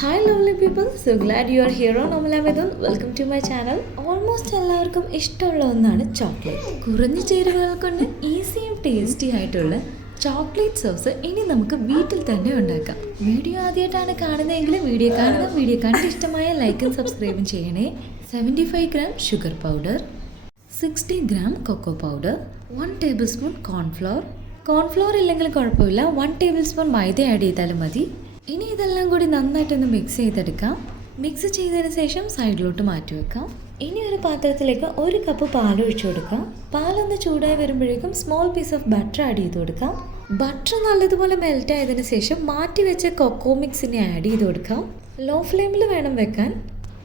Hi lovely people, so glad you are here on Amala Medun. Welcome to my channel. Almost എല്ലാവർക്കും ഇഷ്ടമുള്ള ഒന്നാണ് chocolate. കുറഞ്ഞ ചേരുവകൾ കൊണ്ട് ഈസിയും ടേസ്റ്റി ആയിട്ടുള്ള ചോക്ലേറ്റ് സോസ് ഇനി നമുക്ക് വീട്ടിൽ തന്നെ ഉണ്ടാക്കാം. വീഡിയോ ആദ്യമായിട്ടാണ് കാണുന്നതെങ്കിൽ വീഡിയോ കാണുക, വീഡിയോ കണ്ട് ഇഷ്ടമായ ലൈക്കും സബ്സ്ക്രൈബും ചെയ്യണേ. 75 gram sugar powder, 60 gram cocoa powder, 1 tablespoon cornflour. Cornflour ഇല്ലെങ്കിൽ കുഴപ്പമില്ല, 1 tablespoon മൈദ ആഡ് ചെയ്താലും മതി. ഇനി ഇതെല്ലാം കൂടി നന്നായിട്ടൊന്ന് മിക്സ് ചെയ്തെടുക്കാം. മിക്സ് ചെയ്തതിന് ശേഷം സൈഡിലോട്ട് മാറ്റി വെക്കാം. ഇനി ഒരു പാത്രത്തിലേക്ക് 1 കപ്പ് പാൽ ഒഴിച്ചു കൊടുക്കാം. പാലൊന്ന് ചൂടായി വരുമ്പോഴേക്കും small piece of butter add ചെയ്ത് കൊടുക്കാം. ബട്ടർ നല്ലതുപോലെ മെൽറ്റ് ആയതിനു ശേഷം മാറ്റി വെച്ച കൊക്കോ മിക്സിനെ ആഡ് ചെയ്ത് കൊടുക്കാം. ലോ ഫ്ലെയിമിൽ വേണം വെക്കാൻ,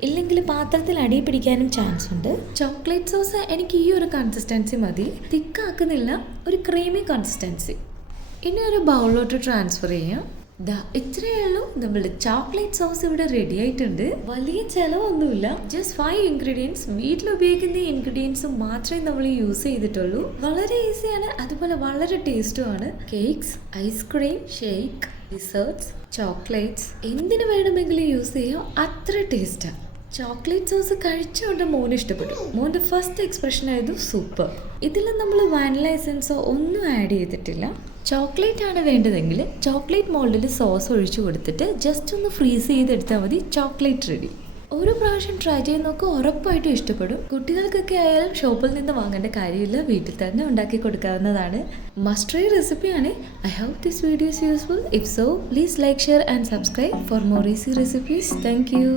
ഇല്ലെങ്കിൽ പാത്രത്തിൽ അടി പിടിക്കാനും ചാൻസ് ഉണ്ട്. ചോക്ലേറ്റ് സോസ് എനിക്ക് ഈ ഒരു കൺസിസ്റ്റൻസി മതി, തിക്കാക്കുന്നില്ല, ഒരു ക്രീമി കൺസിസ്റ്റൻസി. ഇനി ഒരു ബൗളിലോട്ട് ട്രാൻസ്ഫർ ചെയ്യാം. ഇത്രയേ ഉള്ളൂ, നമ്മളുടെ ചോക്ലേറ്റ് സോസ് ഇവിടെ റെഡി ആയിട്ടുണ്ട്. വലിയ ചിലവൊന്നുമില്ല, ജസ്റ്റ് 5 ഇൻഗ്രീഡിയൻസ്, വീട്ടിൽ ഉപയോഗിക്കുന്ന ഇൻഗ്രീഡിയൻസ് മാത്രമേ നമ്മൾ യൂസ് ചെയ്തിട്ടുള്ളൂ. വളരെ ഈസിയാണ്, അതുപോലെ വളരെ ടേസ്റ്റുമാണ്. Cakes, ice cream, shake, deserts, chocolates എന്തിനു വേണമെങ്കിലും യൂസ് ചെയ്യാം, അത്ര ടേസ്റ്റാണ്. ചോക്ലേറ്റ് സോസ് കഴിച്ചുകൊണ്ട് മോന് ഇഷ്ടപ്പെട്ടു. മോൻ്റെ ഫസ്റ്റ് എക്സ്പ്രഷൻ ആയിരുന്നു സൂപ്പർ. ഇതിൽ നമ്മൾ വാനില എസൻസോ ഒന്നും ആഡ് ചെയ്തിട്ടില്ല. ചോക്ലേറ്റ് ആണ് വേണ്ടതെങ്കിൽ ചോക്ലേറ്റ് മോൾഡിൽ സോസ് ഒഴിച്ചു കൊടുത്തിട്ട് ജസ്റ്റ് ഒന്ന് ഫ്രീസ് ചെയ്തെടുത്താൽ മതി, ചോക്ലേറ്റ് റെഡി. ഒരു പ്രാവശ്യം ട്രൈ ചെയ്ത് നോക്കുക, ഉറപ്പായിട്ടും ഇഷ്ടപ്പെടും. കുട്ടികൾക്കൊക്കെ ആയാലും ഷോപ്പിൽ നിന്ന് വാങ്ങേണ്ട കാര്യമില്ല, വീട്ടിൽ തന്നെ ഉണ്ടാക്കി കൊടുക്കാവുന്നതാണ്. മസ്റ്റ് ട്രൈ റെസിപ്പിയാണ്. I hope this video is useful. If so, please like, share and subscribe for more easy recipes. Thank U.